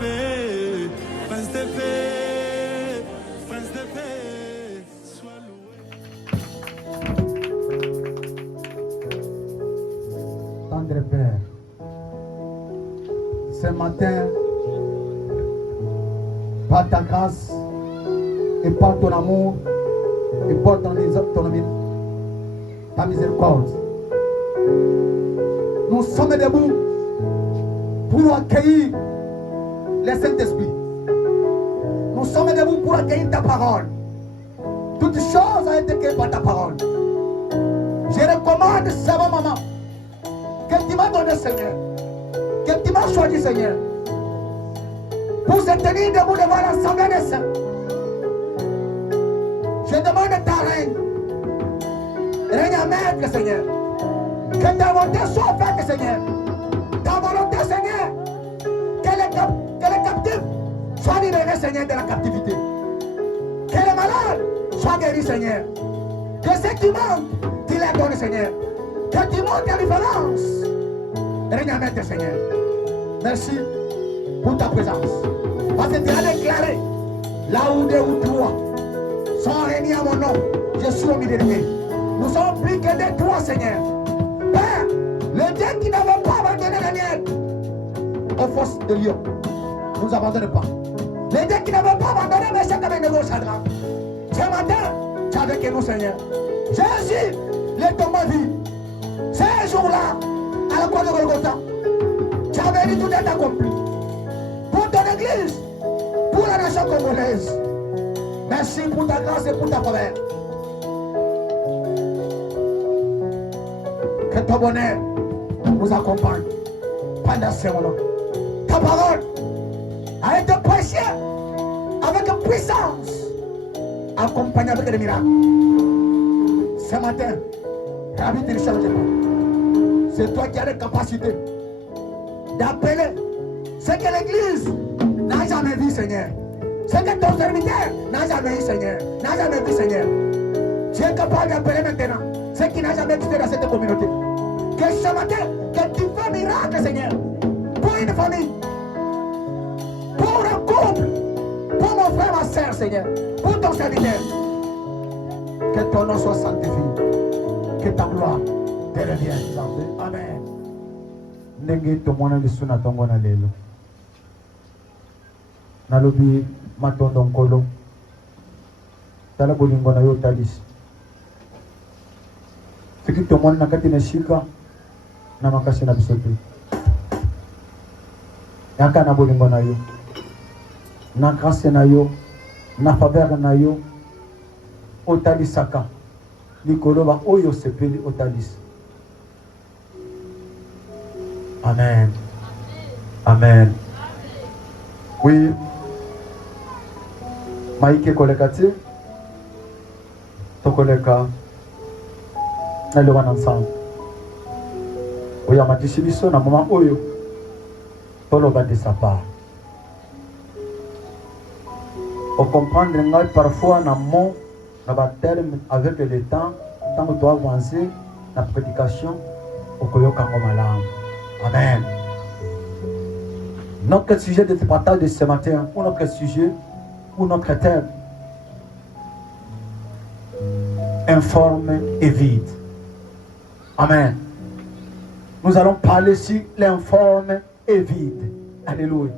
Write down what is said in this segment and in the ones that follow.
paix, prince de paix, prince de paix, sois loué. Tendre Père, ce matin, par ta grâce et par ton amour et par ta miséricorde, nous sommes debout pour accueillir le Saint-Esprit. Nous sommes debout pour accueillir ta parole. Toute chose a été créée par ta parole. Je recommande ça, maman, que tu m'as donné, Seigneur, que tu m'as choisi, Seigneur, pour se tenir debout devant l'Assemblée des saints. Je demande ta règne. Règne à maître, Seigneur. Que ta volonté soit faite, Seigneur. Ta volonté, Seigneur. Que les captifs soient libérés, Seigneur, de la captivité. Que les malades soient guéris, Seigneur. Que ceux qui manquent, tu les donnes, Seigneur. Que tu montes la différence. Règne à maître, Seigneur. Merci pour ta présence. Parce que tu as déclaré, là où deux ou trois sont réunis à mon nom, je suis au milieu d'eux. Nous sommes plus que des trois, Seigneur. Père, le Dieu qui n'avait pas abandonné la mienne aux forces de lion, ne nous abandonne pas. Le Dieu qui n'avait pas abandonné mes chefs avec nos Shadrach. Ce matin, tu es avec nous, Seigneur. Jésus, le tombeau vide. Ces jours-là, à la croix de Golgotha, tu avais dit tout est accompli. Pour ton église, pour la nation congolaise. Merci pour ta grâce et pour ta faveur. Que ton bonheur nous accompagne pendant ces moments. Ta parole a été prêchée avec puissance, accompagnée avec des miracles. Ce matin, Rabbi, ne change pas. C'est toi qui as la capacité d'appeler ce que l'Église n'a jamais vu, Seigneur. Ce que ton serviteur n'a jamais vu, Seigneur. N'a jamais vu, Seigneur. Tu es capable d'appeler maintenant ce qui n'a jamais existé dans cette communauté. Que ce matin, que tu fais miracle, Seigneur. Pour une famille, pour un couple, pour mon frère, ma soeur, Seigneur. Pour ton serviteur. Que ton nom soit sanctifié. Que ta gloire te revienne. Amen. Ndenge tomona biso na tongo na lelo nalobi matondo nkolo tala bolingo na yo talisi soki tomoni na kati na shika na makasi na biso te yaka na bolingo na yo na grâce na yo na faveur na yo otalisaka likolo ba oyo sepeli otalisi. Amen. Amen. Oui. Maïke kolekati. Tokoleka. Nalo wana ensemble. Oya matisi biso na moment oyo. Toloba de sa part. Au comprendre ngai parfois na mot na ba terme avec le temps, tant que tu avancer la prédication okoyoka ngomalamu. Amen. Notre sujet de ce partage de ce matin, ou notre sujet, ou notre thème, informe et vide. Amen. Nous allons parler sur l'informe et vide. Alléluia.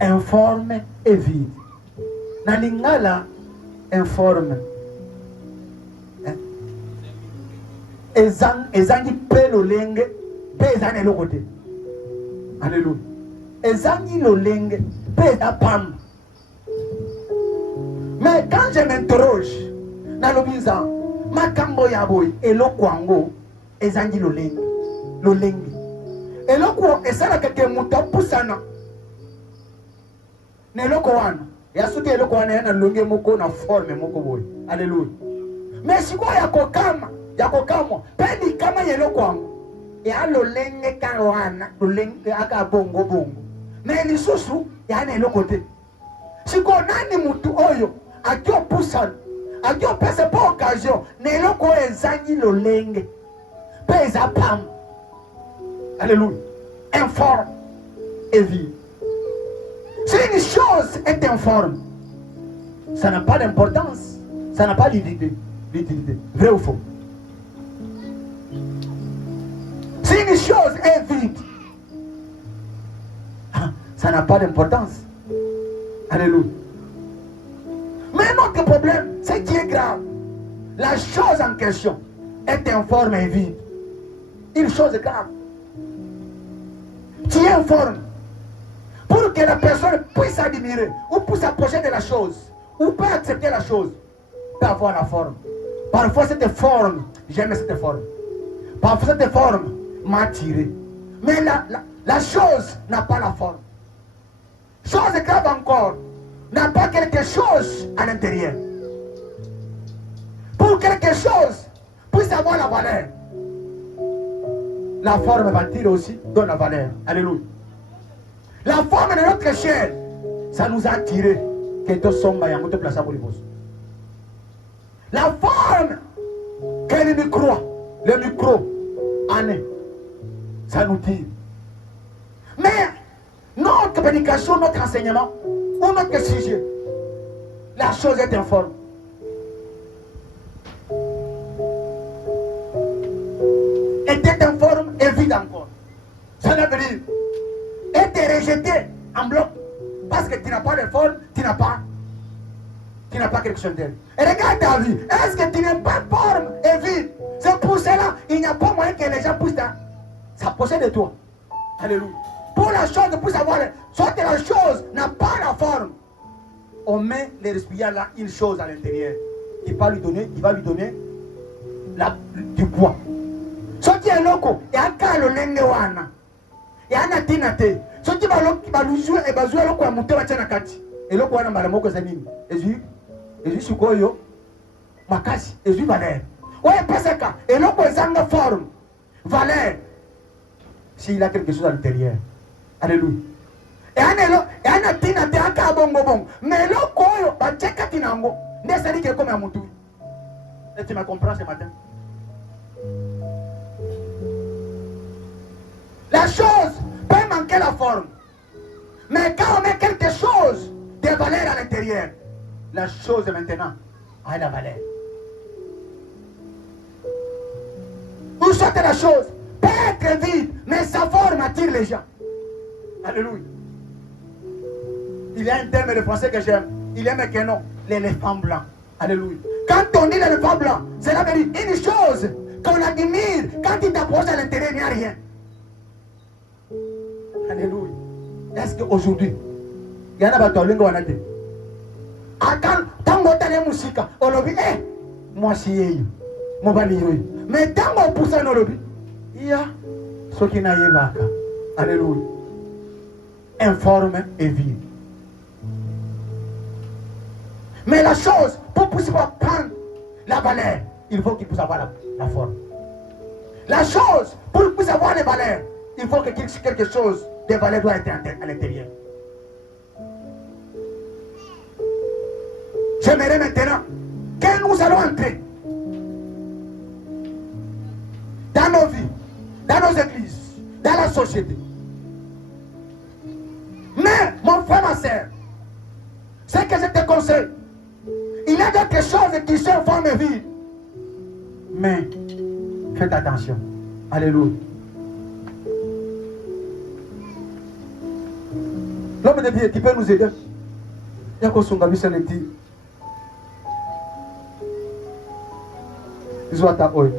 Informe et vide. Nalingala informe. Ezangi pelo lenge. Pesa le côté. Alléluia. Ezangi lo lenge, pesa pam. Mais quand je m'interroge, na lobiza, makambo ya boy, eloko ango, ezangi lo lenge. Lo lenge. Eloko esala keke muta pusana. Na eloko wana. Ya suki eloko wana yana longe moko na forme moko boy. Alléluia. Mais siko ya kokama, ya kokamwa, pendi kama eloko ango. Ya lolenge kawana, lolenge aka bongo bongo. Na lisusu ya na eloko te. Siko nani mutu oyo akio pusana, akio pese pa occasion, na eloko ezangi lolenge. Pesa pam. Alléluia. Informe et vie. Si une chose est informe, ça n'a pas d'importance, ça n'a pas d'utilité. Vrai ou faux? Si une chose est vide, ça n'a pas d'importance. Alléluia. Mais notre problème, c'est qui est grave. La chose en question est informe et vide. Une chose grave. Tu es informe. Pour que la personne puisse admirer ou puisse s'approcher de la chose ou peut accepter la chose, peut avoir la forme. Parfois cette forme, j'aime cette forme. Parfois cette forme m'a attiré. Mais la chose n'a pas la forme. Chose grave encore, n'a pas quelque chose à l'intérieur. Pour quelque chose puisse avoir la valeur, la forme va tirer aussi donne la valeur. Alléluia. La forme de notre chair, ça nous a attiré. La forme que le micro en est, ça nous tire. Mais notre prédication, notre enseignement, ou notre sujet, la chose est informe. Était informe et vide encore. Ça veut dire être rejeté en bloc parce que tu n'as pas de forme, tu n'as pas quelque chose d'elle. Et regarde ta vie, est-ce que tu n'es pas forme et vide? C'est pour cela il n'y a pas moyen que les gens puissent s'approcher de toi. Alléluia. Pour la chose de pouvoir savoir, soit que la chose n'a pas la forme, on met les récipients là, une chose à l'intérieur. Il va lui donner du poids. Ce qui est loco, il y a un cas le lengewana. Il y a un atinate. Ce qui va lui jouer et va jouer loco à monter à Tchanakati. Et loco wana malamoko zanini. Et je suis quoi yo? Makasi. Et je valeur. Ouais, parce que et loco zanga forme. Valeur. S'il a quelque chose à l'intérieur. Alléluia. Et un atinate un cas bongo. Mais loco yo, va tcheka tinango. Ne sali que comme un moutou. Et tu me comprends ce matin? La chose peut manquer la forme. Mais quand on met quelque chose de valeur à l'intérieur, la chose maintenant a la valeur. Ou soit la chose peut être vide, mais sa forme attire les gens. Alléluia. Il y a un terme de français que j'aime. Il aime que non, l'éléphant blanc. Alléluia. Quand on dit l'éléphant blanc, cela veut dire une chose qu'on admire. Quand il t'approche à l'intérieur, il n'y a rien. Alléluia. Est-ce qu'aujourd'hui, il y en a qui ont dit, quand on a des musiques, on a dit, moi je suis mais quand on pousse à nos lobbies, il y a ce qui n'a pas. Alléluia. Informe et vide. Mais la chose, pour pouvoir prendre la valeur, il faut qu'il puisse avoir la forme. La chose, pour qu'il puisse avoir les valeurs, il faut que quelque chose de valeur doit être à l'intérieur. J'aimerais maintenant que nous allons entrer dans nos vies, dans nos églises, dans la société. Mais, mon frère, ma soeur, ce que je te conseille, il y a quelque chose qui se forme vide. Mais, faites attention. Alléluia. L'homme de Dieu, tu peux nous aider? Il y a quoi son gabi saneti? Zwata oi.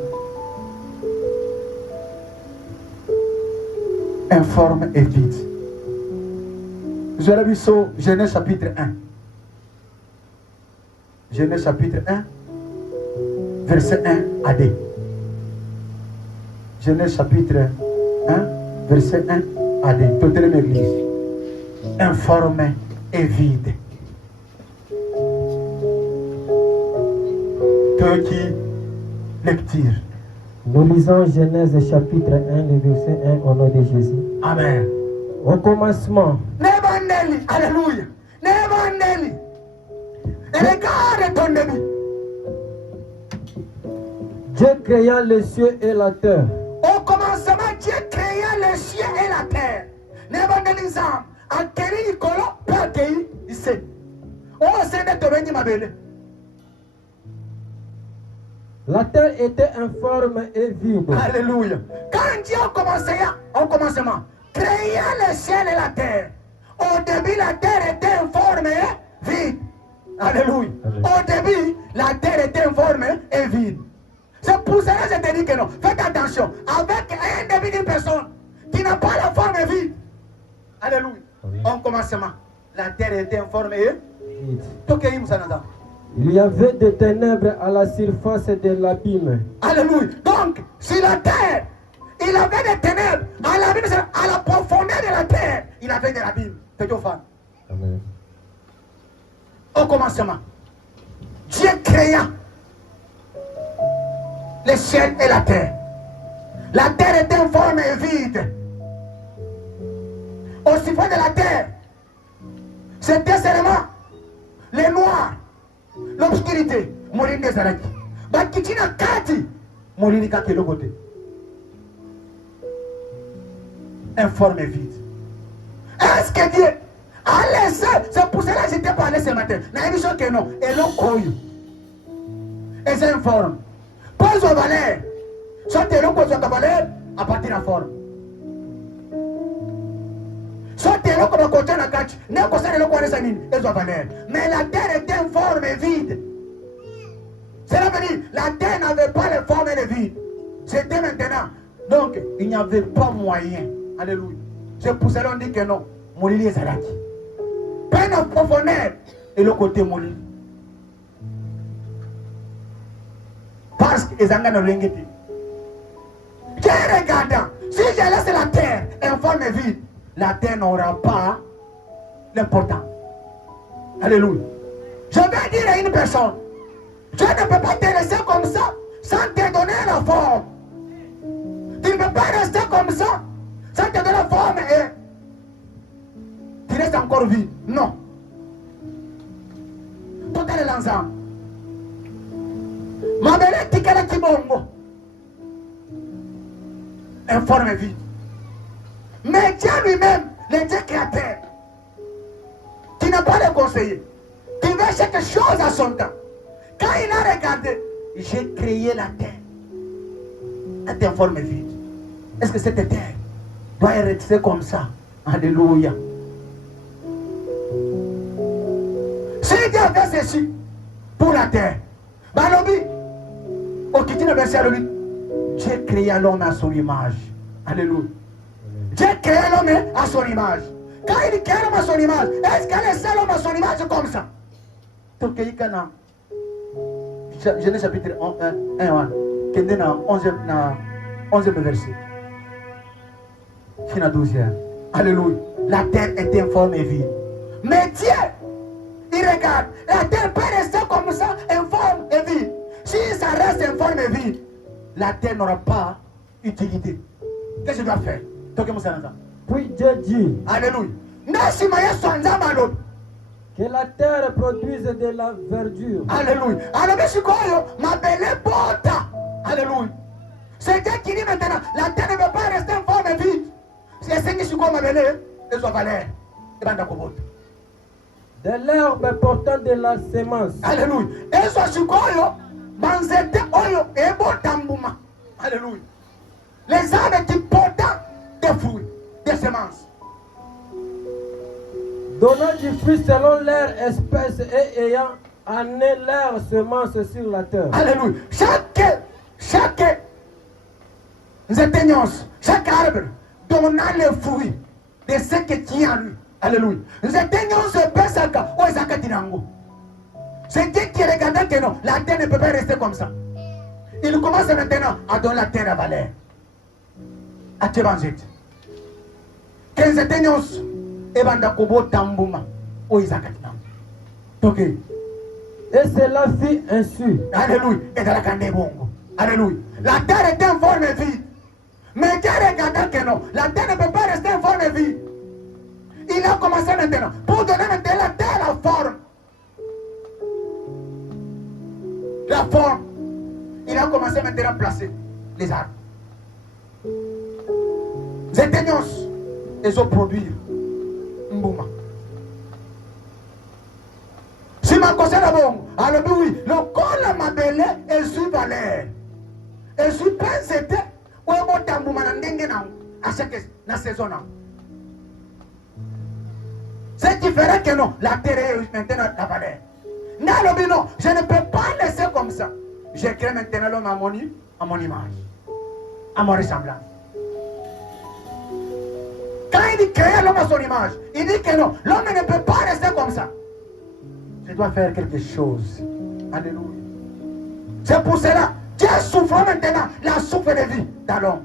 Informe et vide. Je l'ai vu sur Genèse chapitre 1. Genèse chapitre 1, verset 1 à 2. Genèse chapitre 1, verset 1 à 2. Toute l'église. Informe et vide. Qui lecture. Nous lisons Genèse chapitre 1, le verset 1 au nom de Jésus. Amen. Au commencement. Alléluia. Regarde ton début. Dieu créa les cieux et la terre. Au commencement, Dieu créa les cieux et la terre. Nebandeli nzam akeri ikolo pe akei ise. Oh, c'est de te ma belle. La terre était informe et vide. Alléluia. Quand Dieu a commencé, au commencement, créer le ciel et la terre. Au début, la terre était informe et vide. Alléluia. Au début, la terre était informe et vide. C'est pour cela que je te dis que non. Faites attention. Avec un début d'une personne qui n'a pas la forme vide. Alléluia. Au commencement, la terre était informe et Vide. vide. Il y avait des ténèbres à la surface de l'abîme. Alléluia. Donc, sur la terre, il avait des ténèbres. À l'abîme, à la profondeur de la terre, il avait de l'abîme. Amen. Au commencement, Dieu créa le ciel et la terre. La terre était informe et vide. Au suffrage de la terre, c'était seulement les noirs, l'obscurité. Mourir des araki. Bakitina kati. Mourir kaki le côté. Informe et vide. Est-ce que Dieu a laissé? C'est pour cela que je t'ai parlé ce matin. N'a une chose que non. Et l'on cogne. Et c'est informe. Pose au valeur. Soit tu es l'on pose au valeur à partir de la forme. Soit tu es l'on comme côté na catch. N'est pas ça l'on connaît sa mine. Et sa valeur. Mais la terre était informe et vide. Cela veut dire la terre n'avait pas les formes et les vides. C'était maintenant. Donc il n'y avait pas moyen. Alléluia. C'est pour cela qu'on dit que non. Moulili est Zalaki. Peine en profondeur et le côté Moulili. Parce que les Angans n'ont rien dit. Tiens, regardant. Si je laisse la terre informe et vide, la terre n'aura pas l'importance. Alléluia. Je vais dire à une personne, Dieu ne peut pas te laisser comme ça sans te donner la forme. Tu ne peux pas rester comme ça sans te donner la forme et tu restes encore vide. Non. Tout est l'ensemble. Ma belle tikala kibongo. Informe et vide. Mais Dieu lui-même, le Dieu créateur, qui n'a pas le conseiller, qui veut chaque chose à son temps. Quand il a regardé, j'ai créé la terre. Elle est informe et vide. Est-ce que cette terre doit rester comme ça? Alléluia. Si Dieu fait ceci pour la terre, Balobi, au Kitine verset Balobi, Dieu créa l'homme à son image. Alléluia. Dieu créa l'homme à son image. Quand il crée l'homme à son image, est-ce qu'elle laisse l'homme à son image comme ça? Donc, il y a Genèse chapitre 1, qui est dans 11e verset. Fin à 12e. Alléluia. La terre est informe et vide. Mais Dieu, il regarde, la terre peut rester comme ça, informe et vide. Si ça reste informe et vide, la terre n'aura pas utilité. Qu'est-ce que je dois faire? Puis Dieu dit Alléluia. que la terre produise de la verdure. Alléluia. Alléluia. C'est Dieu qui dit maintenant, la terre ne peut pas rester informe et vide. C'est ce qui ma belle et soit valeur. De l'herbe portant de la semence. Alléluia. Et soit sukoyo, banzete oyo, ebo tambuma. Alléluia. Les arbres qui portent des fruits, des semences. Donnant du fruit selon leur espèce et ayant amené leur semence sur la terre. Alléluia. Chaque arbre donnant le fruit de ce qui tient en lui. Alléluia. C'est Dieu qui regarde que non, la terre ne peut pas rester comme ça. Il commence maintenant à donner la terre à valeur. À te manger. 15 éteignos et bandakobo tambuma. O Isakatina. Ok. Et cela fit ainsi. Alléluia. Et dans la cande bongo. Alléluia. La terre est informe et vide. Mais Dieu regarde que non, la terre ne peut pas rester informe et vide. Il a commencé maintenant pour donner maintenant la terre la forme. La forme. Il a commencé maintenant à placer les arbres. Les éteignos, ils ont produit Mbouma. makosala bongo alobi oui lokola mabele ezwi valeur ezwi pense te oyo botambuma na ndenge nango na saison nango. Ce qui ferait que non, la terre est maintenant la valeur. Non, je ne peux pas laisser comme ça. Je crée maintenant l'homme à mon image, à mon ressemblance. Quand il dit créer l'homme à son image, il dit que non, l'homme ne peut pas rester comme ça. Je dois faire quelque chose. Alléluia. C'est pour cela, Dieu souffre maintenant la souffle de vie dans l'homme.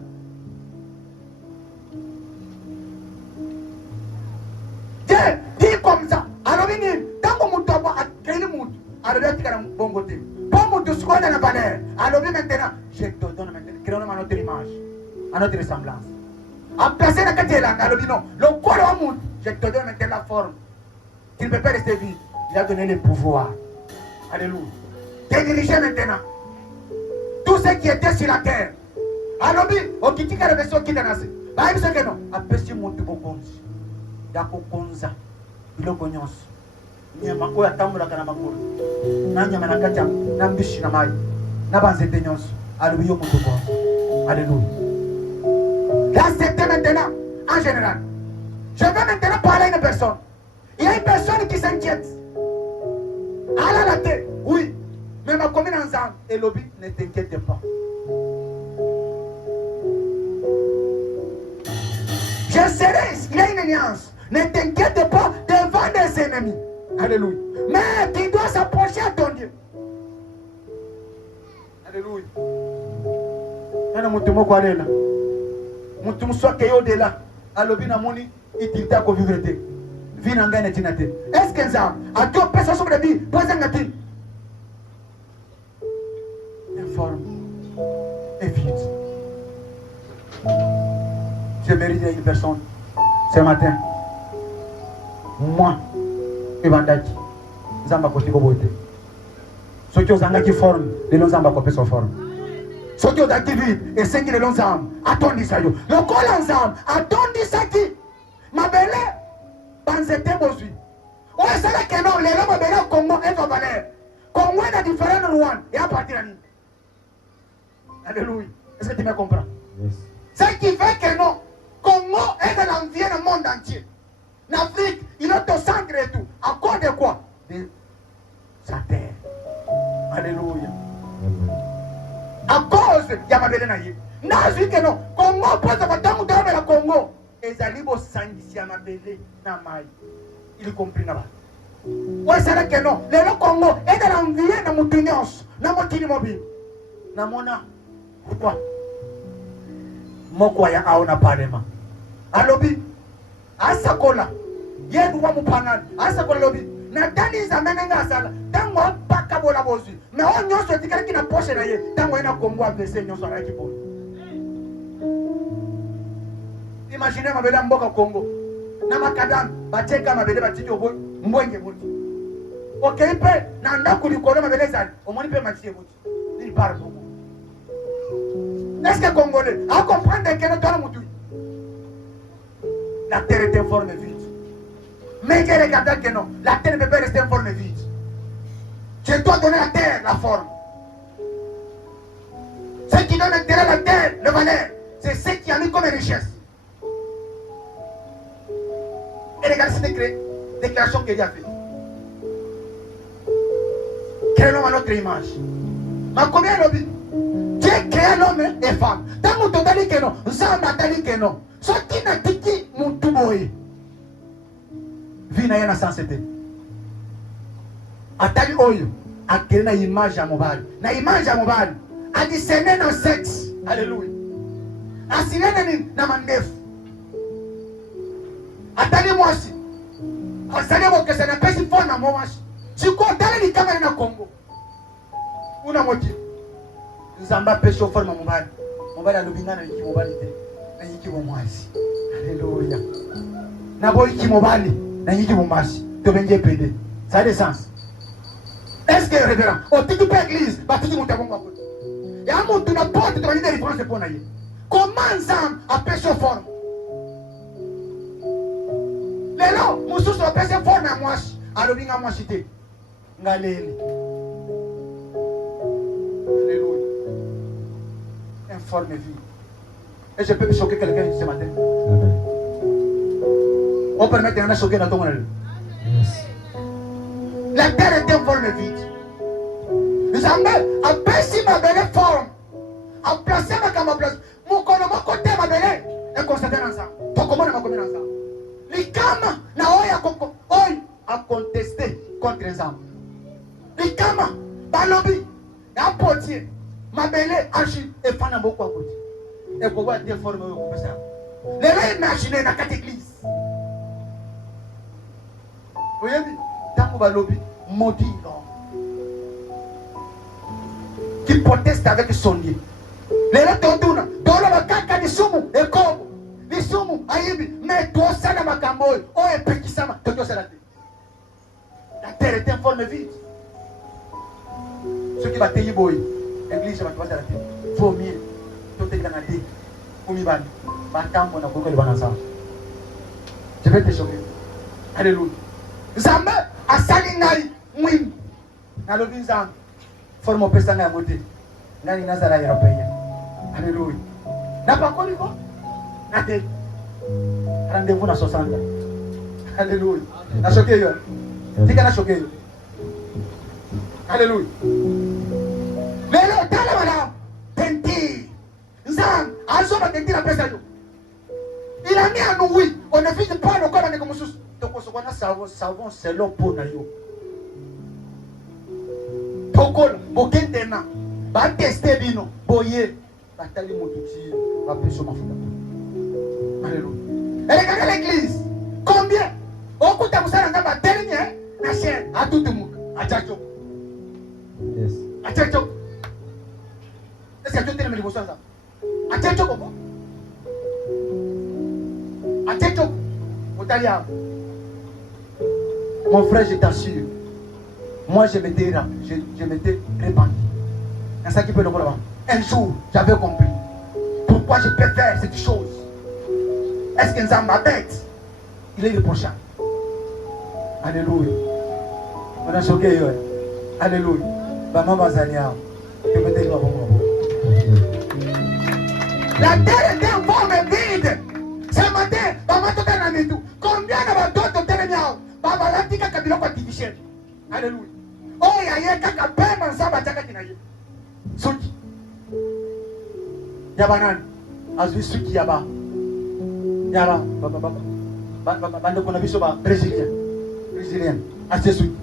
Dieu dit comme ça. Alors, tant que mon tabac a créé le monde, alors il y a un bon côté. Pas mon tout ce qu'on a dans la valeur. Alors, maintenant, je te donne maintenant, créons à notre image, à notre ressemblance. À placer la qualité là, alors non, le corps au monde, je te donne maintenant la forme. Il ne peut pas rester vide. Il a donné le pouvoir. Alléluia. Tu es dirigé maintenant. Tout ce qui était sur la terre. Alors, au qui a la version qui est dans la vie, que non, après ce monde de Bokonzi. Yakokonza biloko nyonso nyama oyo atambulaka na makolo na nyama na kati na mbishi na mai na banzete nyonso alobi yo moto kwa. Alléluia. Là c'était maintenant en général. Je vais maintenant parler à une personne. Il y a une personne qui s'inquiète. À la tête, oui. Mais ma commune ensemble et lobby, ne t'inquiète pas. Je serai, il y a une nuance. Ne t'inquiète pas devant des ennemis. Alléluia. Mais tu dois s'approcher à ton Dieu. Alléluia. Nana mutumo kwa lela. Mutumo soke yo de là. Alobi na moni itilta ko vivre te. Vina ngane tinate. Est-ce que ça a tout personne sur la vie, poser ngati. Informe et vite. Je mérite une personne ce matin. Moi, Evandaki, Zamba Kotiko Bote. Ce qui ont qui forme, les longs zamba copé sont forme. Ce qui ont activé et c'est qui les longs zamba, attendez ça yo. Le col ensemble, attendez ça qui. Ma belle, Banzete Bosui. Ouais, c'est là que non, les longs belle Congo est en valeur. Congo est dans différents Rwanda et à partir de là. Alléluia. Est-ce que tu me comprends? Yes. Ce qui fait que non, Congo est dans l'environnement monde entier. L'Afrique, il est au centre et tout. À cause de quoi? De sa terre. Alléluia. À cause de Yamabele Naye. N'a que non. Congo, pose à temps de la Congo. Et Zalibo Sangisi Yamabele Namai. Il compris là-bas. Ouais, c'est là que non. Le Congo est dans l'environnement de Moutinios. N'a pas de mobile. N'a mona. Pourquoi? Moko ya aona parema. Alobi. Asakola. Yen wa mupangan. Asakola lobi. Na dani za menenga sala. Tango paka bola bozu. Mais on nyonso tikala ki na poche na ye. Tango ina Congo APC nyonso na ki bola. Imaginez mabele mboka Congo. Na makadam bateka mabele batiki oboy mbwenge buti. Okay pe na ndaku likolo mabele zali. Omoni pe matike buti. Ni par Congo. Est-ce que Congolais a comprendre que nous sommes la terre est informe vide. Mais que regarde que non, la terre ne peut pas rester informe vide. Je dois donner à la terre la forme. Ce qui donne intérêt à la terre, le valeur, c'est ce qui a mis comme richesse. Et regardez cette déclaration qu'il a fait. Créons l'homme à notre image. Ma combien lobby? Dieu créa l'homme et femme. Tant que tu as dit que non, Zamba t'a dit que non. Ce qui n'a dit que mon tout boy. Vina yana sensité. Atali oyo. A créé une image à mobile. Na image à mobile. A discerné dans sexe. Alléluia. A signé dans mandef. Atali moi aussi. A signé moi que ça n'a pas si fort dans moi. Si tu as les caméras dans Congo. Ou dans moitié. Zamba pêche au fond mon mobile. Mobile à l'obinga na yiki mobilité. Na yiki bomwasi. Alléluia. Na boy yiki mobile. Na yiki bomwasi. To benje pédé. Ça a des sens. Est-ce que révérend? Au tiki pe église, ba tiki mutabonga ko. Ya mutu na porte de valide référence pour naye. Comment Zamba a pêché au fond? Lelo, mususu a pêché fort na mwasi. A l'obinga mwasité. Ngaleli. Alléluia. Informe vie. Et je peux me choquer quelqu'un ce matin. On permet de choquer dans ton monde. La terre est informe vide. Nous avons abaissé ma belle forme. A placé ma cama place. Mon côté ma belle. Et constaté dans ça. Ton comment ma commune dans ça. Les kama na oya a contesté contre les hommes. Les kama balobi a potier. Ma belle agit et fan beaucoup à côté. Et pourquoi être formé au ça? Les gens imaginez dans cette église. Vous voyez, tant que balobi maudit qui proteste avec son lit. Les gens tonduna, dans le kaka de sumu et comme les sumu ayibi, mais toi ça na makambo, oh et pekisama, toto c'est la terre. La terre est informe vide. Ceux qui va te boy, l'église va te passer la terre. Faut mieux, tout est dans la terre. Umiban, matambo na beaucoup de banasa. Je vais te choquer. Alléluia. Zamba a salingai mwim. Na lobi zam. Forme pesa na moté. Nani nazara européen. Alléluia. Na pas connu quoi? Na te. Rendez-vous na 60. Alléluia. Na choqué yo. Tika na choqué yo. Alléluia. Lelo tala madame. Tenti. Zam, azo ba tenti na pesa yo. Il a mis à nous oui. On ne vise pas le corps avec comme sous. Donc on se voit savon c'est l'eau pour na yo. Tokol bokentena. Ba tester bino. Boye. Batali motuti. Ba peso mafuta. Alléluia. Et regardez l'église. Combien? Au coup de Moussa Nanga dernier. Na chaîne. A tout le monde. A tchacho. Yes. A tchacho. Est-ce que tu es le même ça? A tchacho comment? A tchacho. Otalia. Mon frère, je t'assure. Moi, je m'étais répandu. C'est ça qui peut le voir. Un jour, j'avais compris pourquoi je peux faire cette chose. Est-ce que nous avons ma bête? Il est le prochain. Alléluia. On a choqué. Alléluia. Maman Zania. La terre était en forme vide. Ce matin, maman tout est dans tout. Combien de d'autres télémiens? Baba la tika kabilo kwa division. Alléluia. Oh ya ye kaka pema nsaba chaka kinaye. Suki. Yabanan. Azwi suki yaba. Yaba baba. Bando kuna biso ba Brésilien. Assez suki.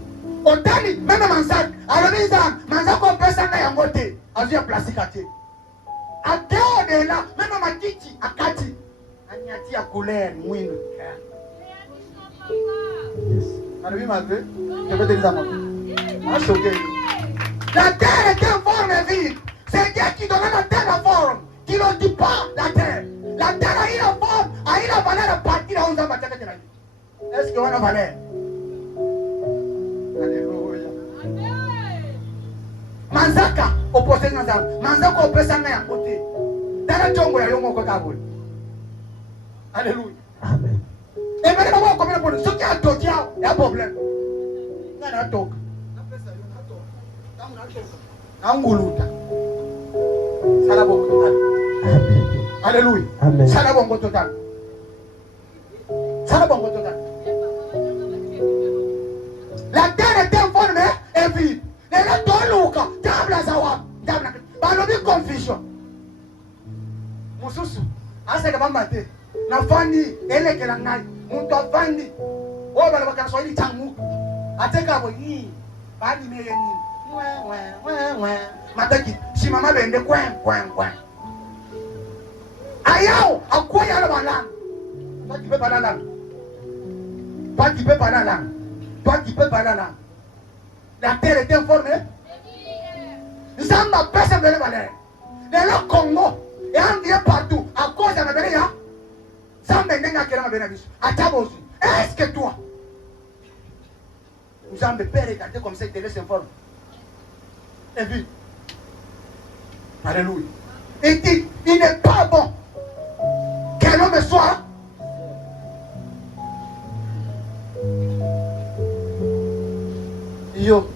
Otani meme mansak. Aloniza manzako pesa na yangote. Azwi plastique ate. Ateo de la meme makiti akati. Anyati ya couleur mwindu. Yes. Je vais te dire ça. La terre est en forme vide. C'est Dieu qui donne la terre la forme. Qui ne dit pas la terre. La terre a eu la forme, a eu la valeur à partir de 11 ans. Est-ce qu'on a la valeur? Alléluia. Manzaka, opposé dans ça. Manzaka, opposé dans ça. Dans la jungle, il y a un mot qui alléluia. Amen. Et maintenant, on va combien de ceux qui ont toqué, il y a un problème. Il y a un toque. Anguluta. Salabongo total. Alléluia. Amen. Salabongo total. Salabongo total. La terre est informe et vide. Les gens toluka. Tabla zawa. Tabla. Balobi confusion. Mususu. Asa kama mate. Na fandi elekela ngai. Muntu afandi. O bala bakaswahili changu. Ateka bo yi. Badi meye ni. Mataki. Si mama bende kwen. Ayao akoya la bala. Toi qui peux parler là. Toi qui peux parler là. Toi qui peux parler là. La terre est informée. Zamba personne ne le valait. Le Congo est envié partout à cause de la Bénéa. Zamba n'est pas là Bénévis. À Tabosi. Est-ce que toi, nous avons peur regarder comme ça et te laisse informer? Et puis, alléluia. Il dit, il n'est pas bon qu'un homme soit. Yo,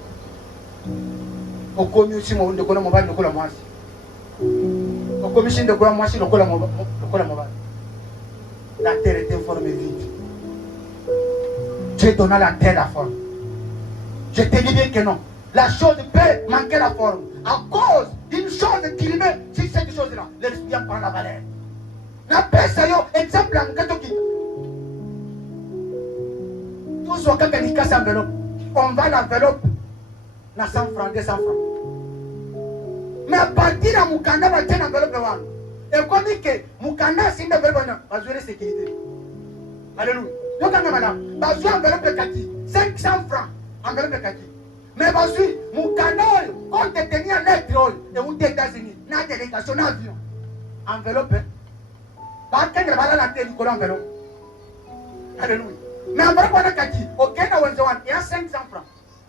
okomi aussi ndeko na mobali lokola mwasi okomi aussi ndeko ya mwasi lokola mobali. La terre était formée vide. Dieu donna la terre la forme. Je te dis bien que non. La chose peut manquer la forme à cause d'une chose qui met sur cette chose-là. L'esprit prend la valeur. La paix, c'est un exemple en Katoki. Tout ce qu'on a casse enveloppe. On va l'enveloppe. Na 100 francs, 200 francs. Mais à partir de Moukanda, on va tenir l'enveloppe. Et comme dit que Moukanda, c'est une enveloppe, on va jouer la sécurité. Alléluia. Donc, madame, on va jouer l'enveloppe de Kati. 500 francs, enveloppe de Kati. Mais vas-y, Moukanda, quand tu tenais un lettre, et aux États-Unis, dans la délégation d'avion, enveloppe. Quand tu vas la télé, enveloppe. Alléluia. Mais enveloppe, on a Kati. Au Kenya, il y a 500 francs.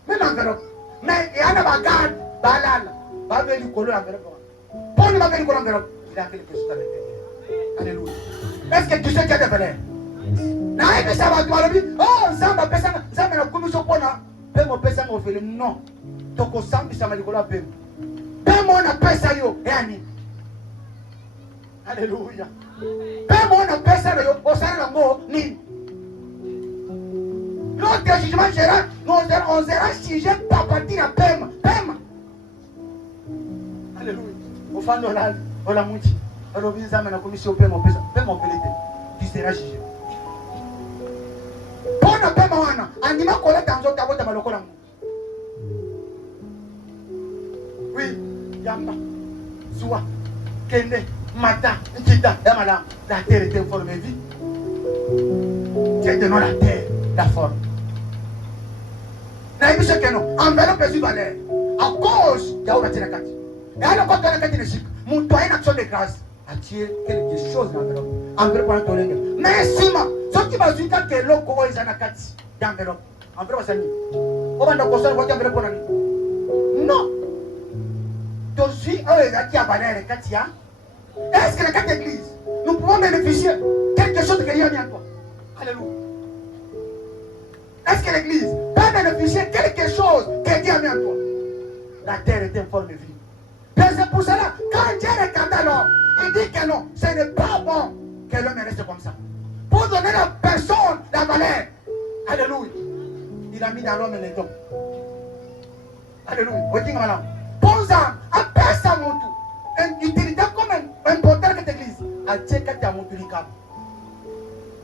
Même enveloppe. Mais il y a un bagage, balal, bavé du colon enveloppe. Pour le bavé du colon enveloppe, il a quelque chose à l'intérieur. Alléluia. Est-ce que tu sais qu'il y a des valeurs? Naïe que ça va toi le dire, oh, ça va passer, ça va la commission pour la paix, mon père, ça m'a fait le non. Donc, au sang, ça m'a dit qu'on l'a paix. Paix, mon appel, ça y est, Annie. Alléluia. Paix, mon appel, ça y est, au sang, la mort, ni. Notre jugement sera, on sera sujet par partir à Pema. Pema. Alléluia. Au fond de la mouchi. Alors, vous avez la commission Pema, Pema, tu seras jugé. Pour ne pas m'en anima collègue dans un tableau de Malokolam. Oui, Yamba, Soua, Kende, Mata, Nkita, Yamala, la terre était formée vie. Dieu donne la terre, la forme. Naïbisha Keno, enveloppe sur valeur. À cause, Yahoo Matinakati. Et alors, quand on a gagné le chic, mon toit une action de grâce. Attirer quelque chose dans l'enveloppe. Enveloppe pour un tollé. Mais Sima, ce qui va se dire que l'eau est en akati d'enveloppe. Enveloppe, c'est nous. On va nous construire votre enveloppe pour nous. Non. Tu suis un qui a valeur et Katia. Est-ce que la carte d'église, nous pouvons bénéficier quelque chose que Dieu a mis en toi? Alléluia. Est-ce que l'église peut bénéficier quelque chose que Dieu a mis en toi? La terre est informe vie. C'est pour cela, quand Dieu regarde l'homme, il dit que non, ce n'est pas bon que l'homme reste comme ça. Pour donner à la personne la valeur. Alléluia. Il a mis dans l'homme les dons. Alléluia. Vous dites voilà. Posant, après ça, mon tour. Une utilité comme important que l'église. A tchèque à mon tulikam.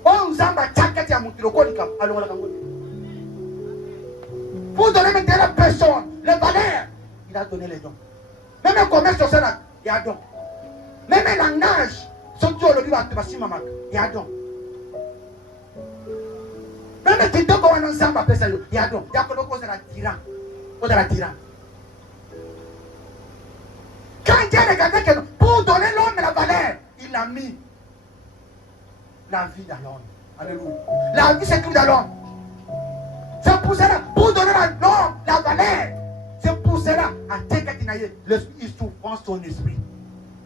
On zamba tchèque à mon tulikam. Alors, pour donner maintenant à la personne les valeurs, il a donné les dons. Même un commerce social, il y a don. Même un langage, il y a don. Même un titre qu'on a ensemble, il y a don. Il y a la tyran. Quand Dieu regardait que pour donner l'homme la valeur, il a mis la vie dans l'homme. Alléluia. La vie s'écrit dans l'homme. C'est pour cela, pour donner à l'homme la valeur. C'est pour cela, à Tekatinaye, l'esprit souffre son esprit.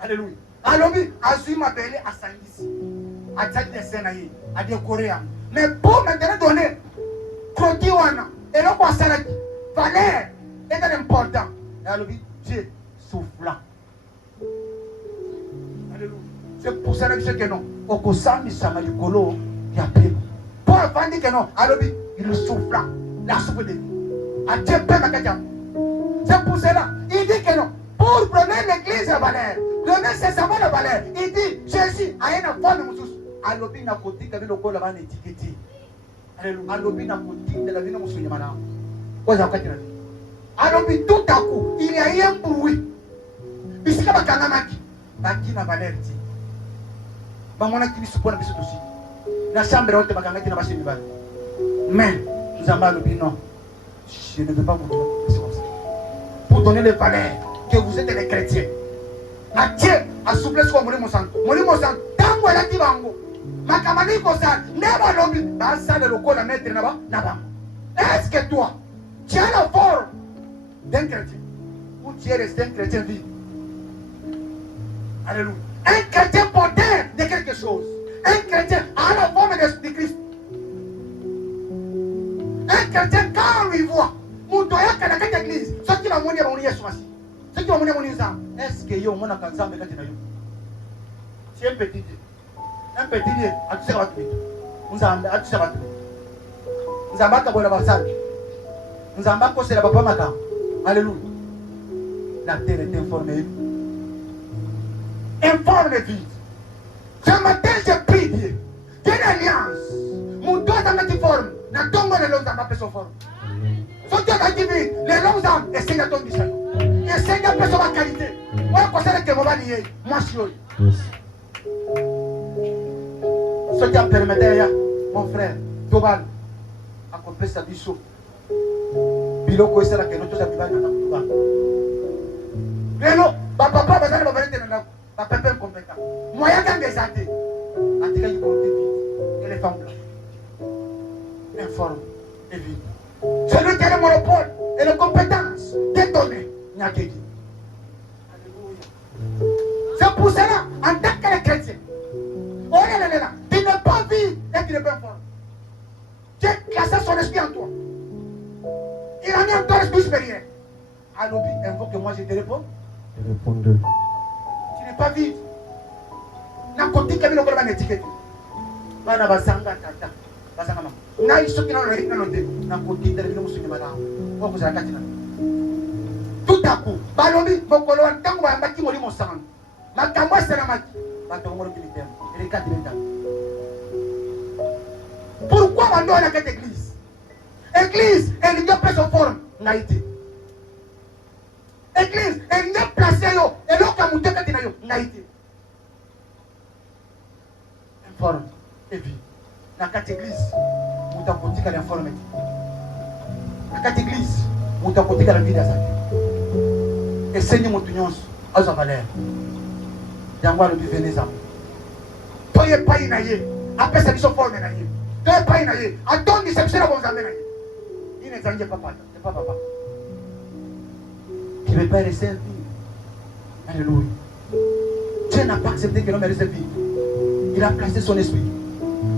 Alléluia. Alors, à Zuma Bélé, à Sandis, à Tchad de Sénaï, à des Coréens. Mais pour maintenant donner, Krotiwana, et le Kwasaraki, valeur est important. Alors, Dieu soufflant. Alléluia. C'est pour cela que je dis que non. Au Kosami Samalikolo, il y a plus. Pour avant dire que non, alors, il est soufflant. La souffle de vie. À Dieu, Père Makatiam. C'est pour cela, il dit que non, pour donner l'église à valeur, donner ses amants à valeur, il dit, Jésus a une forme de Moussous. Alobi n'a pas dit que le col va étiqueté. Alléluia. Alobi n'a pas dit que la vie n'a pas souillé maintenant. Alobi tout à coup, il y a eu un bruit. Ici, là, Kanamaki, qui n'a valeur. Mamona qui se pose aussi. La chambre haute, Bakangaki n'a pas chez lui. Mais, nous avons alobi non. Je ne veux pas vous donner. Pour donner les valeurs que vous êtes les chrétiens. À Dieu, à souple soit mon sang. Mon sang, tant que la divango. Ma camarade cosa, never lobby, basa de loco la mettre là-bas. Est-ce que toi, tu as la forme d'un chrétien ou tu es resté un chrétien vivant? Alléluia. Un chrétien porteur de quelque chose. Un chrétien à la forme de Christ. Un chrétien, quand on lui voit, Muto yaka na kati église. Ceux qui vont mourir, Yesu Masi. Ceux qui vont mourir, est-ce que yo mona kanzambe kati na yo? C'est un petit Dieu. Un petit Dieu, à tout ça va tout. Nous avons à tout ça va tout. Nous avons pas la basale. Nous avons pas c'est la papa maka. Alléluia. La terre est informée. Informe les vies. Ce matin, j'ai pris Dieu. Quelle alliance? Mon doigt dans la forme. Na tongo le longs amba peso forme. So Dieu a dit les longs amba essaye à ton discernement. Essaye à peso ma qualité. Ouais, quoi c'est que mon va lier. Moi je suis. Ce qui a permis mon frère Tobal a compris sa vie chaud. Biloko c'est là que nous tous avons vivre dans la Lélo, papa va aller va venir dans la papa compétent. Moi il y a des athées. Athées qui comptent vite. Et les femmes blanches. Informe et vite. Celui qui a le monopole et les compétences détonnées, il n'y a que Dieu. C'est pour cela, en tant que chrétien, oh là là là, tu n'es pas vide et tu n'es pas fort. Tu as cassé son esprit en toi. Il a mis en toi l'esprit supérieur. Alors, invoque moi, je te réponds. Je répondrai. Tu n'es pas vide. Na koti kami no kolaba étiquette. Bana basanga tata. Basanga mama. Na iso kina no rikna no te. Na koti tele no musunya mala. O ko zaka tina. Tout à coup, balobi bokolo ntango ba mbaki moli mosanga. Makambo sera maki. Bato ngoro kilitema. Il est 4 minutes. Pourquoi on doit dans cette église? Église, elle n'y a pas son forme, n'a été. Église, elle n'y a placé yo, et l'autre a monté quand il a yo, n'a été. Informe, et vie. Dans cette église, vous t'en comptez qu'à l'informe. Dans cette église, vous t'en comptez qu'à la vie de sa vie. Et Seigneur mon tunyons, à sa valeur. Yangwa le bivenez à moi. Toi, il n'y a pas une aïe. Après, ça, ils sont formés naïe. Toi, il n'y a pas une aïe. Attends, il s'est bon jamais naïe. Il n'est pas papa. C'est pas papa. Tu ne veux pas rester vie. Alléluia. Dieu n'a pas accepté que l'homme reste vie. Il a placé son esprit.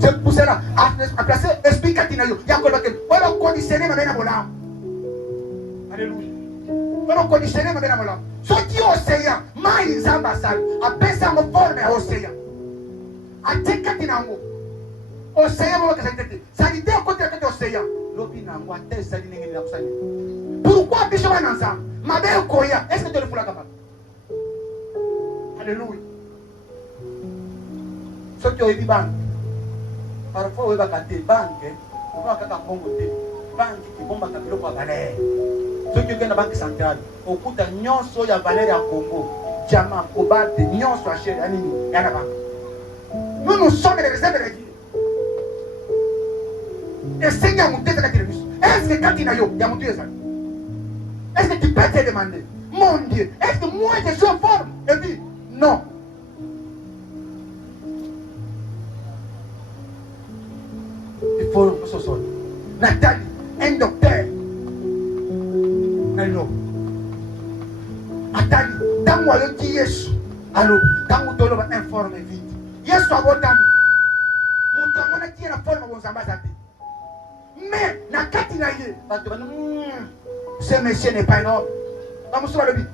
C'est pour cela, a placé l'esprit Katinayo. Il y a encore que on a conditionné ma mère à voler. Alléluia. On a conditionné ma mère à voler. Ceux qui ont océan, maïs ambassades, a pensé à me former à océan. A Tekatinango. Océan, ça dit à côté de l'océan. L'opinango, a tel saline. Pourquoi Bishop ensemble? Ma belle Koya, est-ce que tu le fous la capable? Alléluia. Ceux qui ont eu des banques, parfois, ils vont canter banque, ils vont canter Congo, banque qui vont canter le Valère. Ceux qui ont une banque centrale, au coup de Nyonso, il y a Valère à Congo, Diamant, Cobalt, Nyonso, Achel, Anini, il y a la banque. Nous sommes les réserves de Dieu. Et Seigneur, mon Dieu, est-ce que quand il y a mon Dieu, est-ce que tu peux te demander, mon Dieu, est-ce que moi je suis en forme? Et puis, non. Il faut que ce soit Nathalie, un docteur. Non. Nathalie, dans moi, le dit Yesu. Alors, dans mon dos, informe vite. Yesu a votre ami. Mon temps, on a dit la forme aux ambassades. Mais, Nakati Naye, ce monsieur n'est pas un homme.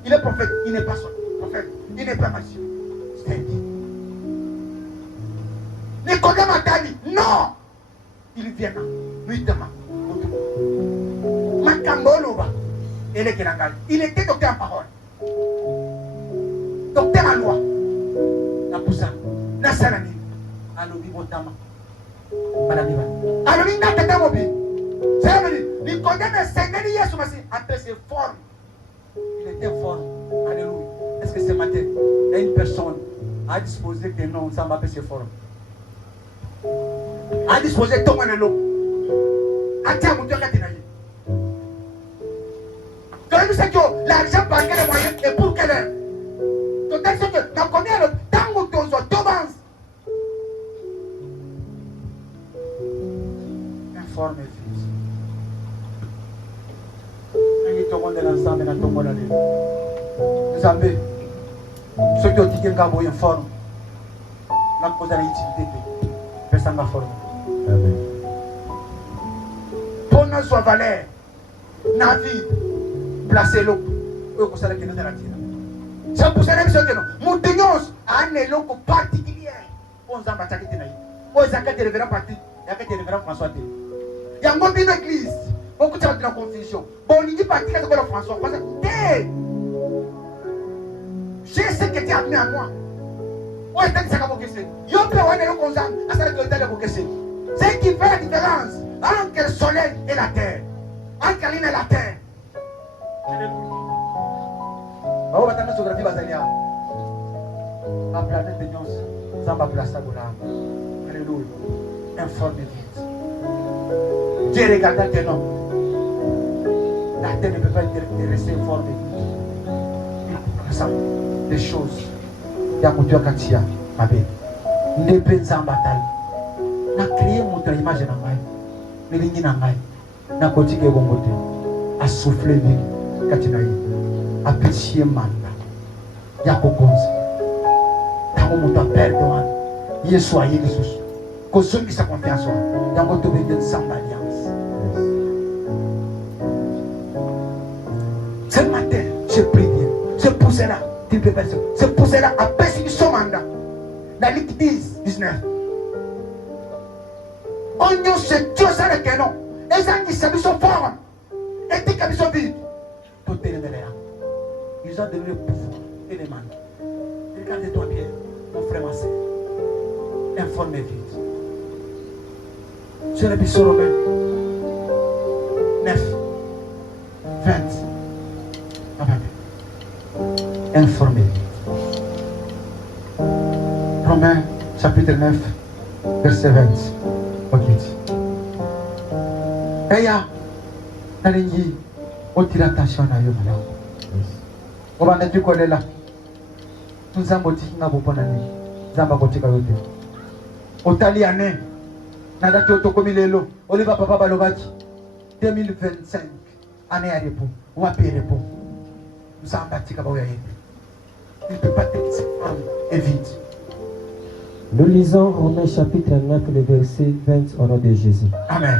Il est prophète, il n'est pas prophète, il n'est pas monsieur. C'est dit. Nicodème a dit, non. Il vient là, nuitamment. Makamboloba, il était docteur en parole. Docteur en loi. La poussa. La salami. Alobi botama. Malamiba. Alobi n'a mobi. C'est vrai. Nicodème est Seigneur Yesu Massi. Après ses formes. Il était fort. Alléluia. Est-ce que ce matin, il y a une personne à disposer que non, ça m'a fait ses formes? À disposer ton monolo. À tiens, mon Dieu, quand il a eu. Tu as vu ce que l'argent par quel moyen et pour quelle heure? Tu as dit que dans combien de temps où tu avances? Informe, fils. Et tout le monde est ensemble, tout le monde est là. Vous savez, ceux qui ont dit qu'ils ont une forme, n'a pas posé l'utilité de personne n'a forme. Amen. Pour notre soit valeur, na vie placer l'eau oyo kosala kino na tina c'est pour ça que non mutinyon a un eloko particulier on zamba takete na yi o zakate révérend parti yakate révérend François te yango bino église beaucoup de la confusion bon il dit parti que le François parce que j'ai ce que tu as amené à moi o est ça comme question yo pe wana yo konza asala que tele ko question c'est qui fait la différence entre le soleil et la terre entre la lune et la terre. Oh, va t'amener géographie basalia. La planète de Nyons, Zamba Blasta Golam. Alléluia. Informe vite. Dieu regarda tes noms. La terre ne peut pas rester informée. Des choses. Yamutua Katia, Abbé. Ndepe Zamba Tal. Na créé mon image na ngai. Melingi na ngai. Na kotike bongote. A souffler vie. Katina yi. A péchier manda. Yakokonzi. Tango moto a perdre wana. Yesu aye lisusu. Kozongi sa confiance wana. Yango to benge Zamba alliance. Ce matin, je prie Dieu. C'est pour cela. C'est pour cela. A péchier son mandat. Dans Luc 10, 19. Onyo se Dieu ça le canon. Et ça qui s'habille son forme. Et qui s'habille son vide. Tout est le ils ont donné le pouvoir et les mandats. Regardez-toi bien, mon frère, ma soeur. Informez vite. Sur l'épisode Romain 9, 20. Informez vite. Romains chapitre 9, verset 20. Ok. Et ya, nalingi, on tire attention à eux maintenant. Obanda tu connais là. Nous avons dit nga bopona ni. Zamba kotika yote. Otali ane. Nada to komi lelo. Oliva papa balobaki. 2025 année à repos. On va payer repos. Nous avons bâti ka baoya yete. Il ne peut pas être simple et vite. Nous lisons Romains chapitre 9, le verset 20 au nom de Jésus. Amen.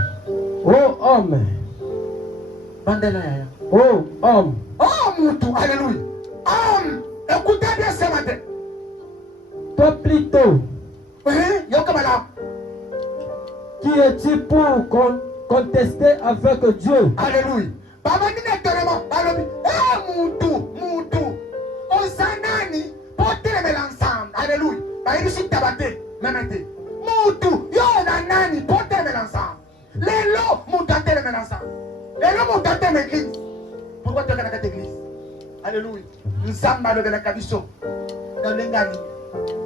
Ô homme. Bandela yaya. Ô homme. Oh Moutou, alléluia. Homme, écoutez bien ce matin. Toi plutôt. Oui, Yokamala. Qui es-tu pour contester avec Dieu? Alléluia. Baba ni nettolement. Balobi. Eh Moutou. Osanani. Portez-les ensemble. Alléluia. Bah il ici tabaté. Même Moutou. Yo nanani. Portez-les ensemble. Les lots Moutou les ensemble. Les lots Moutou l'église. Pourquoi tu es dans cette église? Alléluia. Nous sommes dans le cabisso. Dans l'engagement.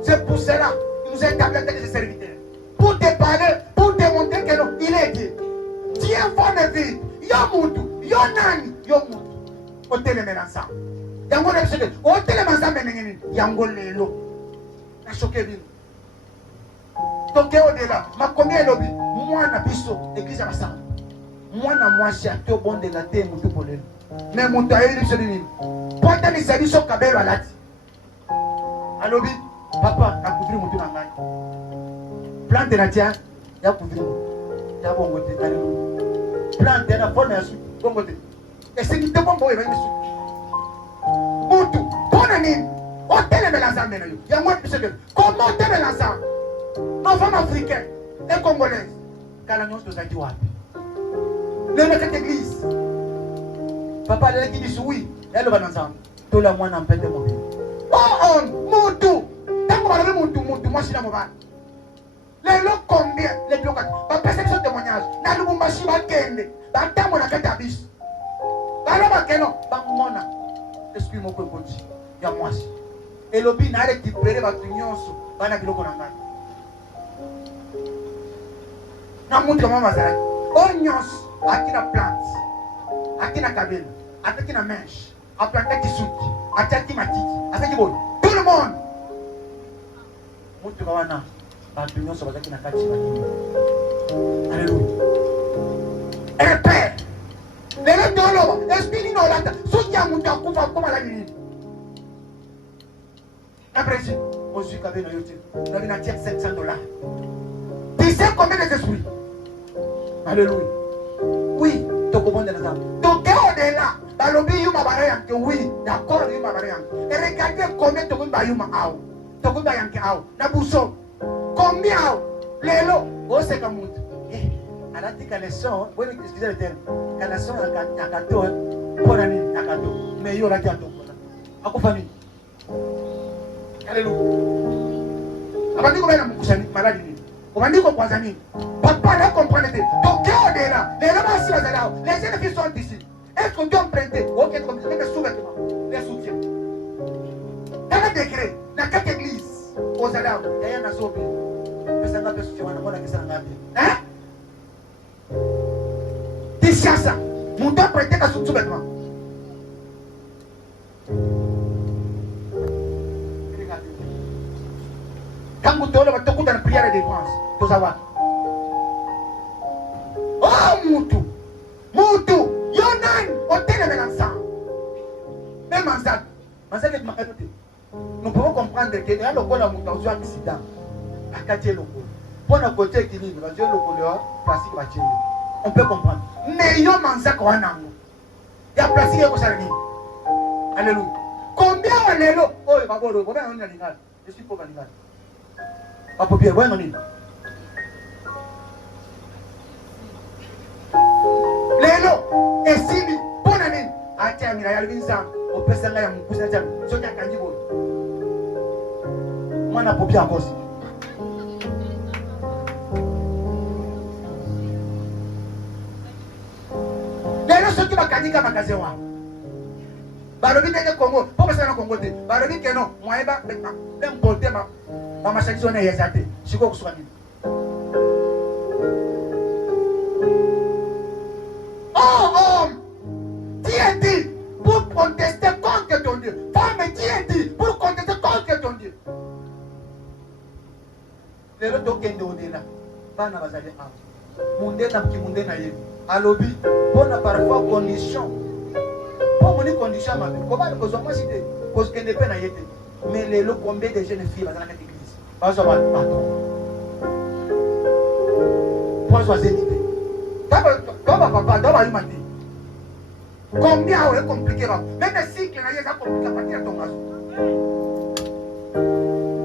C'est pour cela qu'il nous a établi en tant que serviteurs. Pour te parler, pour te montrer que non, il est Dieu. Dieu forme vite. Yo Moutou. Yo nani. Yo Moutou. On te les met ensemble. Yango le cheke. On te les met ensemble. Yango le lo. Na choqué vite. Toké au-delà. Ma combien lobby. Moi na biso. Église à ensemble. Moi na moi j'ai acté au bon de la terre Moutou pour le. Mais mon tailleur il se dit quand il s'est dit sur Kabelo alati alobi papa a couvrir mon tour ngai plante na tia ya couvrir ya bongo te alléluia plante na forme ya su bongo te et c'est qui te bongo e va su mutu pona ni o tele melanzambe na yo ya moi pise que comment te melanzambe nos femmes africaines et congolaises kala nyonso tozaki wapi le na cette église. Papa a dit oui, elle va ensemble. Tout le monde en fait de mon. Oh, Moutou. Tant qu'on va le Moutou, moi je suis dans mon van. Les lots combien? Les blocs. Ma perception de témoignage. N'a le Mumbashi va kende. Dans tant qu'on a fait ta biche. Dans le Makeno, Bangona. Excuse-moi, Kokochi. Y'a moi. Et l'obi n'a récupéré votre union. Bana Biloko Nanga. N'a montré comment va ça. Onions, à qui la plante. Aki na kabel, aki na mèche, a planté qui souki, a tati matiki, a fait qui boy. Tout le monde. Moutou kawana, ba dunyo so bazaki na kati ba. Alléluia. Et père. Les dolo, esprit no lata, soutien moutou akufa comme la nuit. Après, on suit kabel no yote. On a tiré $700. Tu sais combien de esprits? Alléluia. Oui. Donc, au-delà, balobi yuma barayanke, oui, d'accord, yuma barayanke. Et regardez combien de yuma yuma ao. Tokumba yanke ao. Nabuso. Combien ao? Lelo. Oh, c'est comme tout. Elle a dit qu'elle est son, oui, excusez le terme. Qu'elle est son, elle a gâteau, pour la nuit, elle a gâteau. Mais il y aura gâteau. À quoi famille? Alléluia. Abandi ko bena mukusani maladi ni. Obandi ko kwazani. Papa ne comprenez pas. Donc est là. Les là si bazala. Les jeunes filles sont ici. Est-ce qu'on doit emprunter? OK, comme les sous-vêtements, les soutiens. Dans le décret, dans quatre églises, aux alars, il y a un assobi. Ça n'a pas soutien, on a que ça n'a pas. Hein? Tishasa, mon doit prêter à sous-vêtements. Quand vous devez tout dans la prière de défense, faut savoir. Oh, Moutou, Yonan, on t'a le ensemble. Même Manzad est ma qualité. Nous pouvons comprendre que y a le col à Moutou, accident. À quartier local. Pour notre côté équilibre, le local, plastique va. On peut comprendre. Mais yo Manzad, on a. Il y a plastique qui va. Alléluia. Combien on est là? Oh, il va voir, combien on est là? Je suis pauvre animal. Papa bien, ouais, non. Lelo, et Simi, bonne année. Ah, tiens, il y a le Vincent, au personne là, mon cousin, ce qui a gagné. Moi, on a pas bien encore. Lelo, ce qui m'a gagné, comme un magasin. Balobi de Congo, pourquoi ça n'a Congo? Balobi que non, moi, il va importer ma marchandise, on est exalté. Je crois que ce soit dit. Oh, qui est dit pour contester contre ton Dieu? Femme, qui est dit pour contester contre ton Dieu? Les autres qui sont au-delà, pas na bazali a. Monde na qui monde na yé. Alobi, bon na parfois condition. Pour mon condition, ma vie. Comment le besoin moi c'était parce que ne peut na yé. Mais les lots combien de jeunes filles dans la église? Pas ça va pardon. Pour ça c'est l'idée. Papa, dans la humanité. Combien est compliqué là? Même si que la ça compliqué à partir de ton gaz.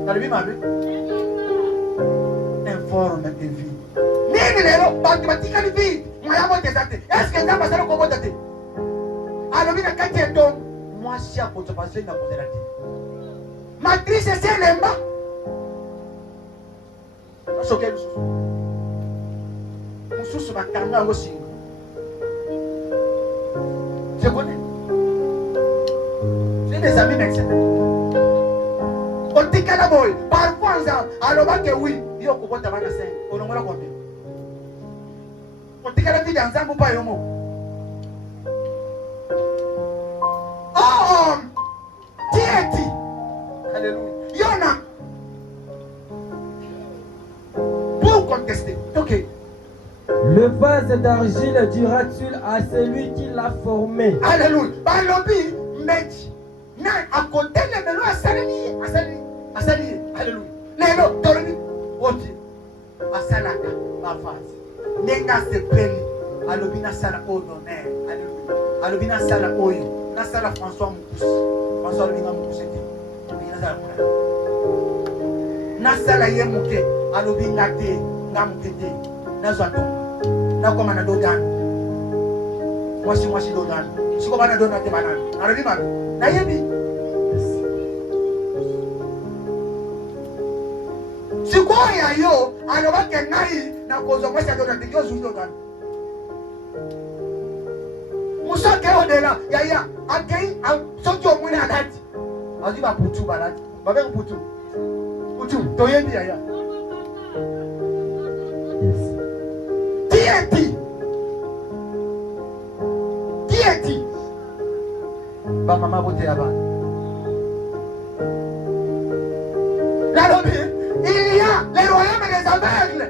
T'as vu ma vie? Informe tes vies. Nini lelo, mathématiques vie. Moi ya moi desate. Est-ce que ça va ça comment dater? Alors bien quand tu es donc, moi si à côté passer na poser la tête. Matrice c'est l'emba. Choqué le sous va tanga aussi. Je connais. J'ai des amis médecins. On dit qu'à la boy, parfois, alors que oui, il y a beaucoup de temps à 5. On en a combien? On dit qu'à la vie dans un pas un mot. Oh, qui est dit? Alléluia. Yona. Pour contester. Ok. Le vase d'argile dira-t-il à celui qui l'a formé? Alléluia. Balobi, mec. Non, à côté de l'élo, à saluer. Alléluia. L'élo, dormi. Oti. À salaka, ma face. Nenga se peli. Alobi na sala odonner. Alléluia. Alobi na sala oyo. Na sala François Moukus. François Lubinga Moukus était. Na sala ye muke. Alobi ngate. Ngamukete. Na zato. Na koma na dodan. Mwasi dodan. Siko bana dodan te banan. Alobi ma. Na yebi. Siko ya yo. Aloba ke ngai na kozo mwasi dodan te yo zu dodan. Musa ke odela. Ya. Akei soki omune adati. Azi ba putu balati. Ba be putu. Putu to yebi ya. Qui est-il? Ba maman voté là-bas. Il y a les royaumes des aveugles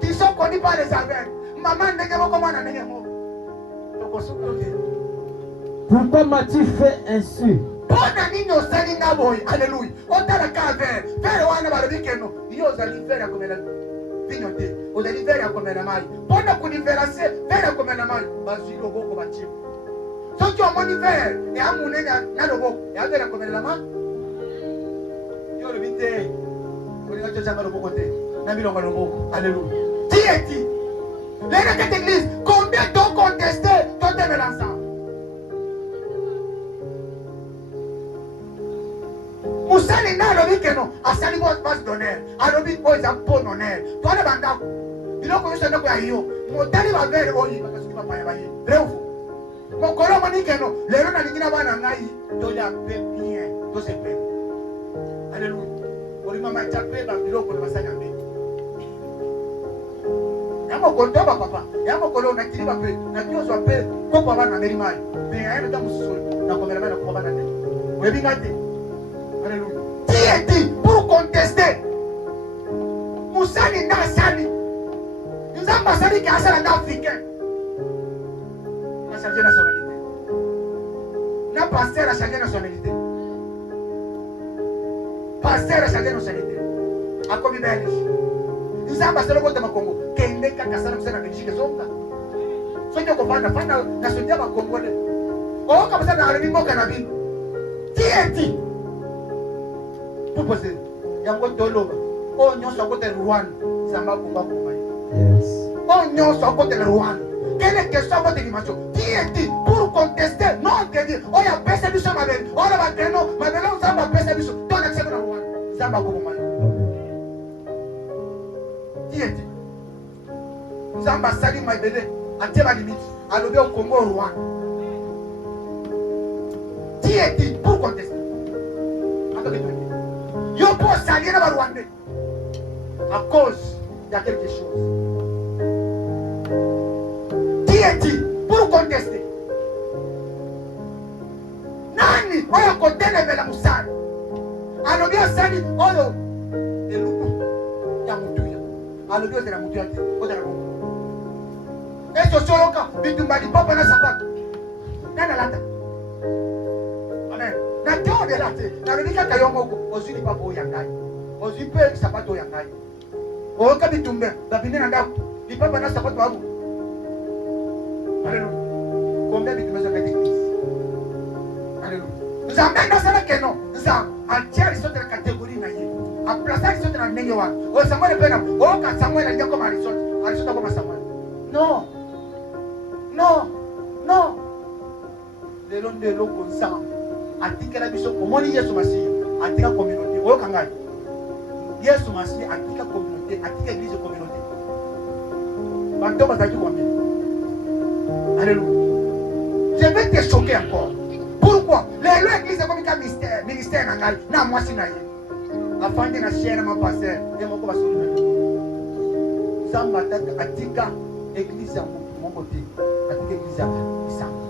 qui sont connus par les aveugles. Maman n'est pas comment on est mort. Pourquoi m'as-tu fait ainsi? Alléluia. On t'a la cave. Faire on a le week-end. Il y a aux alliés faire comme la vignoté. ozali vere ya komela mai mpona kodiferencie vere ya komela mai bazwi loboko batie soki omoni vere eya monene na loboko eya vere ya komelela mai yo olobi te olinga tiozanga loboko te na bilonga loboko alleluya tieti lelo cette église combien d'ont contesté totemela ensemble musali nde alobi keno asali base d'honneur alobi oyo eza mpona honneur twana bandako biloko nyonso ndako ya yo motali bavere oyibaka soki bapaya baye breufu mokolo omoni keno lelo nalingi na bana ngai tolia mpe bien tosepe alleluya olimama tya mpe babiloko na basali ya mbe ya mokolo to bapapa ya mokolo nakili bape nakiozwa mpe kopo abana nameli mai me ayebeta mosusu nakomela mai nakopa bana te oyebi nga te. Alléluia. Qui est dit pour contester? Moussani Nassani. Nous avons passé qui a un africain. Il a changé de nationalité. Le pasteur a changé de nationalité. Pasteur a changé de nationalité. A comme il belge. Nous avons passé le vote de Congo. Kende Kakasana Moussa na Belgique zonga. Soki okopanda fanda nationalité ya Congolais. Oh comme ça na rebi moka na bi. Qui est dit? Pour poser, yango toloba. Oh nyonso akote Rwanda, samba kumba kumba. Yes. Oh nyonso akote Rwanda. Quelle question à votre dimension? Qui est dit pour contester? Non, que dire. Oh ya pesa biso mabel. Oh la bakeno, mabel on samba pesa biso. Ton accès na Rwanda. Samba kumba. Qui est dit? Samba sali mabele. Atie ma limite. Alobe au Congo au Rwanda. Qui est dit pour contester? Yo pour salir dans le Rwanda à cause il y a quelque chose. Qui est dit pour contester? Nani oya côté level la musala. Alobi asali oyo eluku ya mutuya. Alobi ozela mutuya te. Ozela ko. Eto soloka bitumbali papa na sapato. Nana lata. Amen. Na teo de late. Na lobika kayomoko ozili papa oyangai. Ozili pe sapato oyangai. Oka bitumbe babine na ndako. Ni papa na sapato babu. Alléluia. Combien bitumbe ça fait d'église? Alléluia. Nous amènons ça là que non. Nous entière ils sont de la catégorie na yé. A placer ils sont de la ndenge wa. O Samuel pe na. O ka Samuel ali comme Alison. Alison comme Samuel. Non. Non. Non. Les longs de l'eau comme ça. Atika la biso omoni Yesu Masihi atika communauté oyo kanga Yesu Masihi atika communauté atika église communauté banto bazaki combien? Alléluia. Je vais te choquer encore. Pourquoi? L'église est comme un ministère nangal na mwasi na ye afande na chaîne ma pasteur et moko basulu samba atika église ya mon côté atika église ya samba.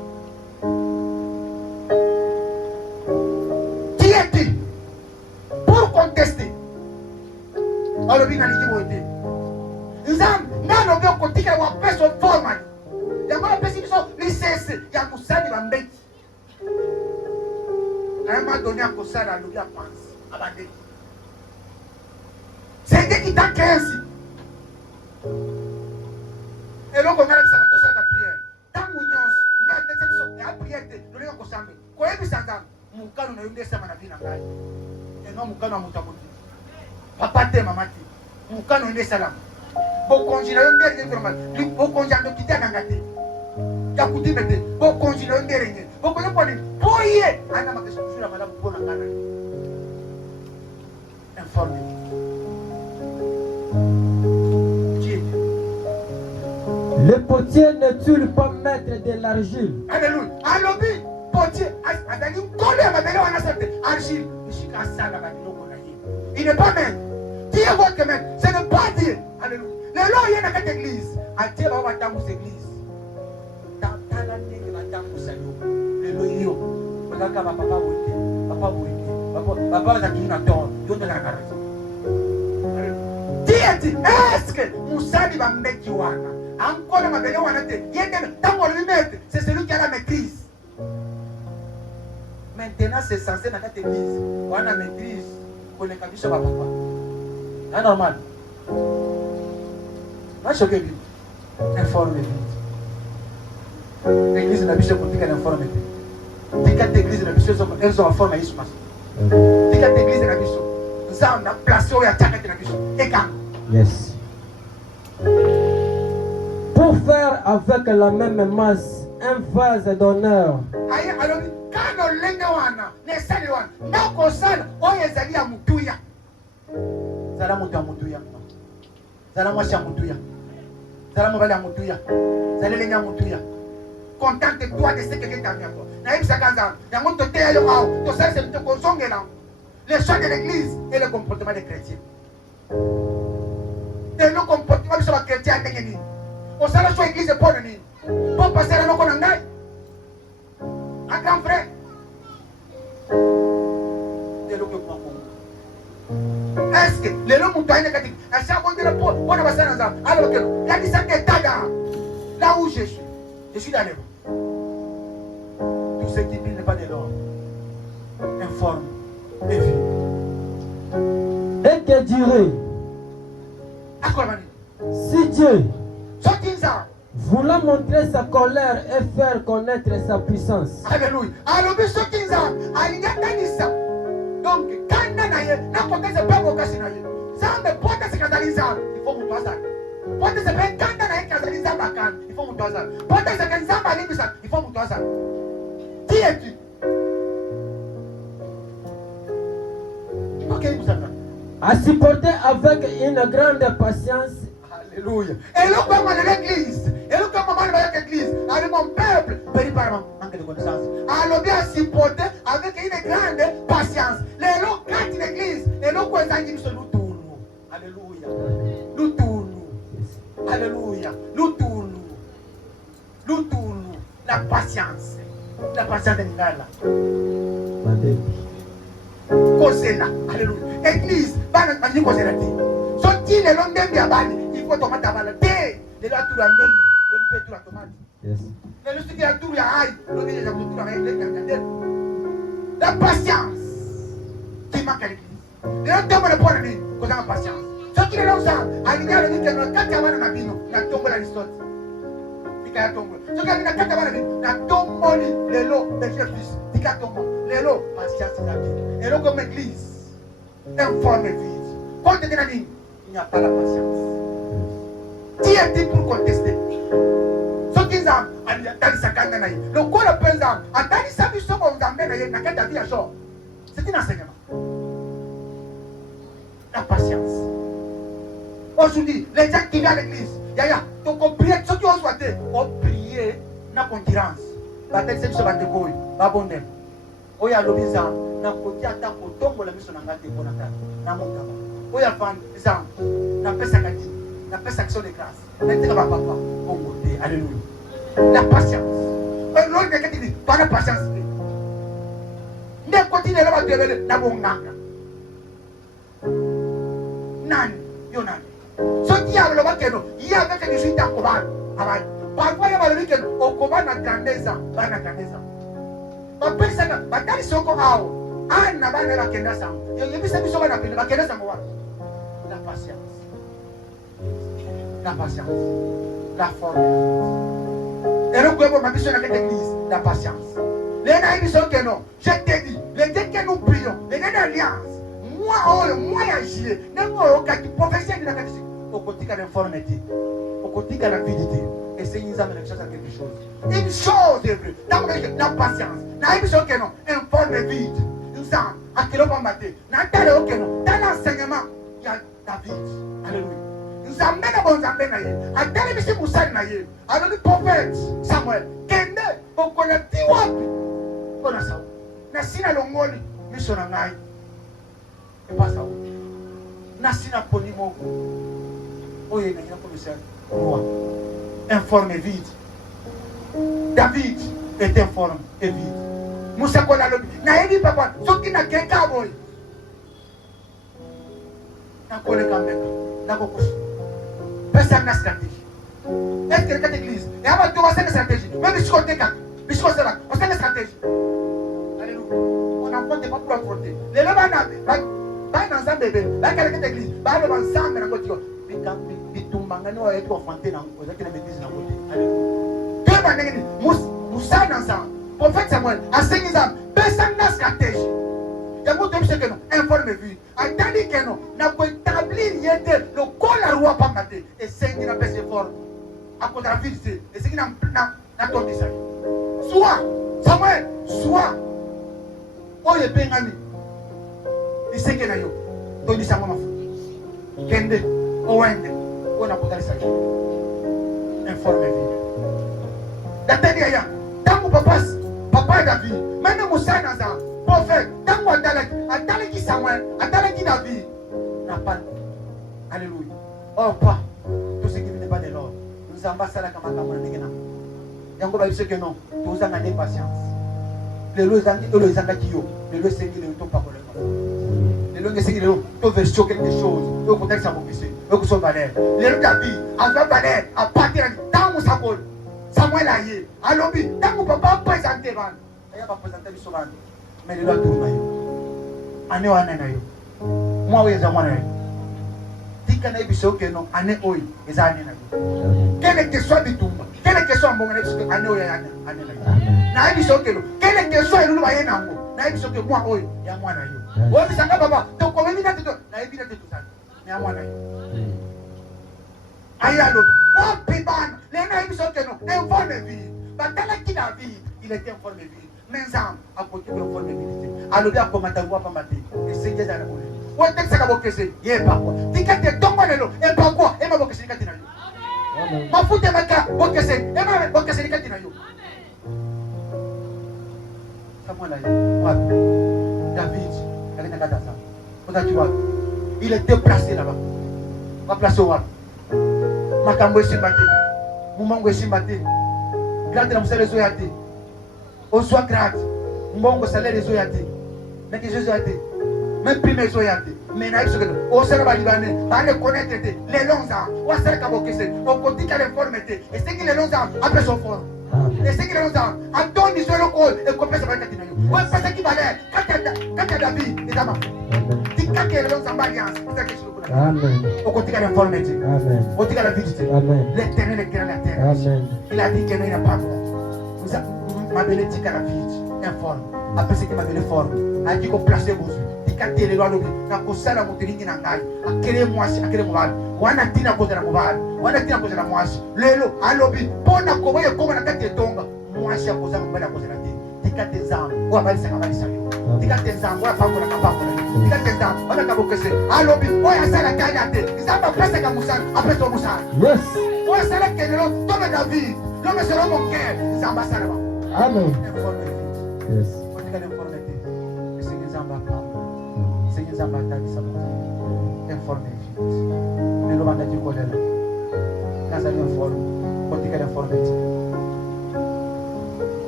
Pour contester, alors bien les gens Nzam, nano bien côté que wa personne formal. Ya ma personne sont licenciés, ya kusani bambeki. Na ma donné à kosala lo ya pense abandé. C'est qui t'a 15. Et donc on a ça la prière. Tant mounions, na tete so ya prière te, lo ya kosambe. Ko yebi sanga, mukano na yunde sama na bina ngai. Non mukano amutaboti papa te mama te mukano ende salam bo konjina yo ndere normal bo konjando kitana ngate ya kudimete bo konjina yo ndere nge bo ko yoponi boye ana makeso sura malamu bona kana informé Le potier n'est-il pas maître de l'argile? Alléluia. Alobi potier adani kole mabele wana sante argile. Il n'est pas maître. Qui est votre maître? Ce n'est pas Dieu. Alléluia. Le Lord il y a dans cette église. Dieu va voir dans cette église. Dans la nez de la le Lord yo. Papa voté. Papa voté. Papa va dire na tort. Yo de la garage. Dieu dit est-ce que Moussa va mettre Yohana? Encore ma belle wana te. Yende tango le maître, c'est celui qui a la maîtrise. Maintenant c'est censé dans cette église. On a maîtrise. On est cabiche à papa. C'est normal. va choquer vite. Informe vite. L'église n'a pas choqué qu'elle informe vite. Dis qu'à l'église n'a pas choqué, elles ont en forme à Yismas. Dis qu'à l'église n'a pas choqué. Nous avons placé où il y a tchakati n'a pas choqué. Et quand? Yes. Pour faire avec la même masse un vase d'honneur. Aïe, alors, quand on l'engawana, les saluans, n'a qu'au sal, on est allé à Moutouya. Zala Mouta Moutouya. Zala Moussia Moutouya. Zala Mouvala Moutouya. Zala Lenga Moutouya. Contente-toi de ce que quelqu'un t'a fait. Naïm Sakaza, Yamon te tea yo ao, to sal se te consonge là. Les choix de l'église et le comportement des chrétiens. Et le comportement de ce chrétien est gagné. Au sein de l'église, pour passer à l'eau, un grand frère. Est-ce que les hommes ont été négatifs? À chaque fois que le pot, on a passé dans un. Alors que la distance est tada. Là où je suis dans les rues. Tout ce qui brille n'est pas de l'or. Informe et vit. Et que dirait si Dieu voulant montrer sa colère et faire connaître sa puissance? Alléluia. Alors, ce qui est donc, quand on a n'importe quel pas vocation, ça me porte ce canalisant, il faut vous passer. Porte ce pas quand on a un canalisant bacán, il faut vous passer. Porte ce canalisant bacán, il faut vous passer. Qui es-tu? Ok, vous savez. À supporter avec une grande patience. Alléluia. Et là, comme on est l'église, et là, comme on est l'église, avec mon peuple, péri par manque de connaissance. Alors, bien supporter avec une grande patience. Les lots, quand l'église, et là, quoi, ça dit, nous tournons. Alléluia. Nous tournons. Alléluia. Nous tournons. Nous tournons. La patience. La patience de Nigala. Cosena. Alléluia. Église, va nous causer la vie. Sorti les longs de Biabani. Il faut tomate à balade. Les là, tout la même. Le fait tout la tomate. Yes. Mais le qui a tout la aïe. Le dit déjà tout la aïe. La patience qui manque à l'église. Les gens tombent le point de vue. Qu'on a la patience. Ce qui est là, ça. Aligné le dit que quand tu as un abino, tu as tombé la liste. Tu as tombé. Ce qui est là, quand tu as un abino, tu as tombé les lots de Jésus. Tu as tombé. Les lots, patience c'est la vie. Et là, comme église, informe et vide. Quand tu es dans la vie, il n'y a pas la patience. Qui est-il pour contester? Ce qui est là, le corps le présent, à Dani Sabi Sobo, vous amenez dans la vie à jour. C'est un enseignement. La patience. Aujourd'hui, les gens qui viennent à l'église, donc on prie, ceux qui ont souhaité, on prie dans la concurrence. La tête, c'est ce que je vais te oya lobiza na kotia ta kotongo la miso na ngate bona ta na mokaba oya fan za na pesa kati na pesa action de grâce na teka ba papa bongo te. Alléluia. La patience. L'autre qui dit pas la patience. Ne continue là ba devele na bonganga nani yo nani so qui a le bakeno il y a avec des suites en combat avant parfois il y a le week-end au combat na grandeza bana grandeza. Batali soko ao ana bana bakenda sango yebisa biso bana bakenda sango wa la patience, la patience, la forme et le gouvernement m'a mission dans cette église, la patience. Les naïfs sont que non, je te dis les dieux que nous prions les dieux d'alliance moi agir n'importe quel prophétie de la catégorie au côté de l'informité au côté de l'avidité. Et c'est une quelque chose. Une chose est vraie. Dans la patience. Dans vide. Nous sommes à quel moment maté. Dans l'enseignement, il y a David. Alléluia. Nous sommes même bons amenés. À tel monsieur Moussa Naye. Alors le prophète Samuel. Kende. On connaît Tiwapi. On a ça. Nasina Longoli. Missionnaire. Et pas ça. Nasina Ponimo. Oh, il y a un commissaire. Roi. Informe et vide. David est informe et vide. Moussa Kola Lobi. Naïdi papa, ce qui n'a qu'un cowboy. N'a pas le camp. N'a pas couché. Personne n'a stratégie. Est-ce que les églises, et avant de commencer une stratégie, même si on décale, on sait une stratégie. Alléluia. On n'affronte pas pour affronter. Les gens va dans un bébé, va dans l'église, va dans ensemble dans le côté. bitumbanga ni wayetu wafante na ozaki na bêtise na côté. Alléluia. Que bandenge Moussa dans ça. Prophète Samuel asengi nzambe pesa na stratégie. Yango to biso keno informe vie. Atandi keno na ko établir yete le kola roi pamba te esengi na pesa fort. Akoda vie c'est esengi na tondisa. Soit Samuel soit oye bengani. Iseke na yo. Tondisa mama. Kende owende ona kotalisa. Informe vie. Datani ya tangu papa David maintenant Moussa dans un prophète tangu atalaki Samuel atalaki David n'a pas. Alléluia. Oh pas tout ce qui n'est pas de l'ordre nous ambassadons comme makambo na ngena yango ba biso que non tous en année patience les zanga kiyo les sengi le to pas ko le longue sengi le to version quelque chose to contexte à mon fils to so valeur les David a valeur à partir tangu Samuel Samuel aye alobi tangu papa présenter ban aya ba présenter biso ban mais le tour na yo ane wana na yo moi oui za mwana tika na biso que non ane oyi eza ane na yo quelle que soit bitumba quelle que soit mbonga na biso ane oyi ane na yo na biso que non quelle que soit lulu baye nango na biso que moi oyi ya mwana yo oyi bisanga baba to ko veni na to na ebina te tout ça na mwana yo ayalo wapi bana lena biso que non informe vie batala ki na vie il était informé vie mais ça a côté de informé vie alobi akomata ngwa pa mate esenge za na bole wa texte ka bokese ye pa quoi tikate tongo lelo e pa quoi e ma bokese kati na yo amen mafute maka bokese e ma bokese kati na yo Samuel ayo wapi David alina kata ça on tu vois il est déplacé là-bas va placer wapi makambo esimbate mumango esimbate grade na musale zoyate oswa grade mbongo salaire zoyate mais que zoyate même prime zoyate mais na iso que osala ba libane ba le connaître les longs ans ou asala ka bokese o kotika les formete et c'est que les longs ans après son fort et c'est que les longs ans Anthony sur le col et complet ça va être dinayo ouais parce qu'il valait quand David et dama tika que les longs ans alliance c'est que je amen o kotika les formete amen o kotika la visite amen l'éternel est grand la terre amen il a dit que il n'a pas ma belle tika la vie informe après ce que ma belle forme a dit qu'on placer vos yeux tika tele lo lobi na kosala motelingi na ngai akele mwasi akele mobali wana tina kozala mobali wana tina kozala mwasi lelo alobi pona koboye koma na kati etonga mwasi akozala mobali akozala te tika te zambo o abali sanga bali sayo tika te zambo ya pango na kapango tika te zambo wana kabokese alobi o ya sala kaya te zamba pesa ka musana après to musana yes o ya sala kenelo to na David l'homme sera mon cœur zamba sala ba amen yes o tika le informete Seigneur zamba pa Seigneur zamba ta disamo informe vite le banda di kolela kaza ni informe o tika le informete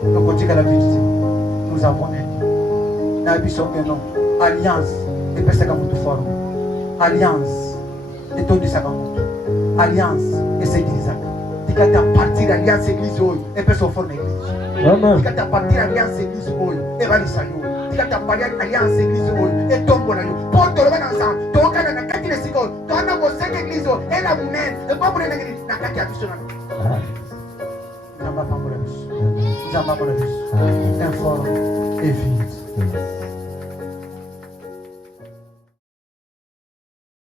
donc on dit que la vérité nous avons aidé na biso que non alliance et pesa ka mutu forme alliance et to disaka mutu alliance et séglisa tika ta partir alliance église oyo et pesa forme église amen tika ta partir alliance église oyo et bali sayo tika ta partir alliance église oyo et tombo na yo poto lo bana ensemble to kana na kati le siko to ana ko seke église et la munen et pas pour na kati ya biso na Zamba Pambola, Zamba Pambola, informe et vite.